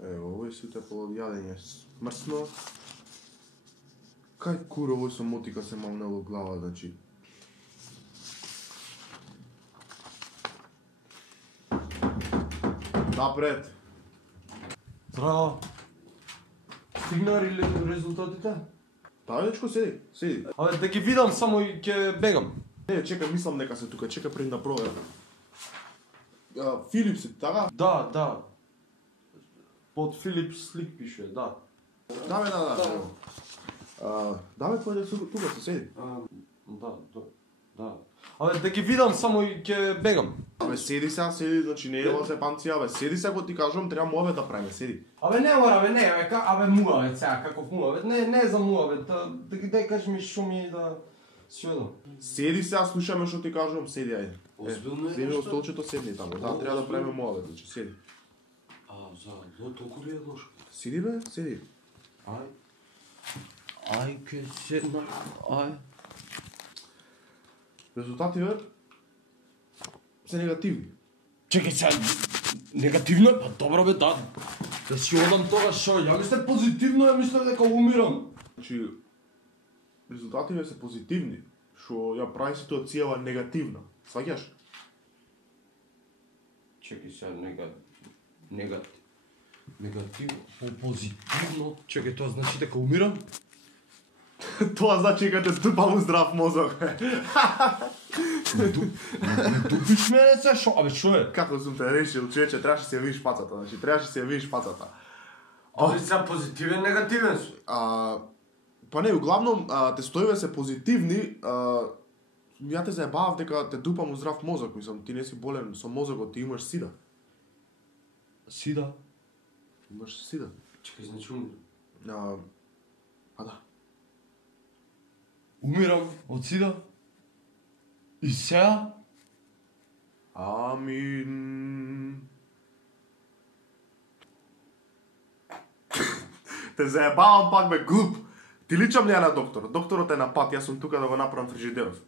Ево, овој сите по јадење смрсно. Кај кур овој со мотика се мамнело глава, значи. Напред. Здраво. Стигнали ли резултатите? Да, дечко, седи, седи. Абе, да ги видам, само и ќе бегам. Не, чекай, мислам нека се тука, чекай пред да проверам. Филип си, така? Да. Под Филип Слик пише, да. Да. Да, твој тука се седи. Да. Абе, да ги видам, само и ќе бегам. Абе, седи сега, седи, значи не е во сепанција, абе, седи сега, ти кажувам, треба муавет да правиме, седи. Абе, не мора, бе, не, абе, муавет сега, каков муавет, не е за муавет, да ги дай кажи ми шо ми да си одам. Седи сега, слушаме што ти кажувам, седи, ајде. Озбилно е Седи во нешто? столчето, седни таму, да, треба да правиме муавет, значи, седи. Толку ли е лошо? Седи, бе, седи. Ај, ке седна, ај. Резултативе се негативни. Чекај сега, негативно е? Па добро бе, да. Да си одам тогаш, шо? Ја мисле позитивно, ја мисле дека умирам. Значи, резултативе се позитивни, што ја прави ситуацијава негативна. Сваќаш? Чекај сега, негативно, позитивно. Чекај, тоа значи дека умирам? Тоа значи дека те тупам здрав мозок. Тупиш мене се, шо? Абе, шо е? Како сум те решил, човече, требаше да си ја видиш пацата, значи требаше да си ја видиш пацата. Абе, сега позитивен, негативен су. Па не, углавном тестоиве се позитивни, ја те заебавав дека те дупам у здрав мозок, мислам, ти не си болен со мозокот, ти имаш сида. Сида? Имаш сида. Чекај, значи умирам. Да. Умирам од сида? И сега? Амин. Те заебавам пак, бе, глуп. Ти личам ли ја на доктор? Докторот е на пат, јас сум тука да го направам фрижидеров.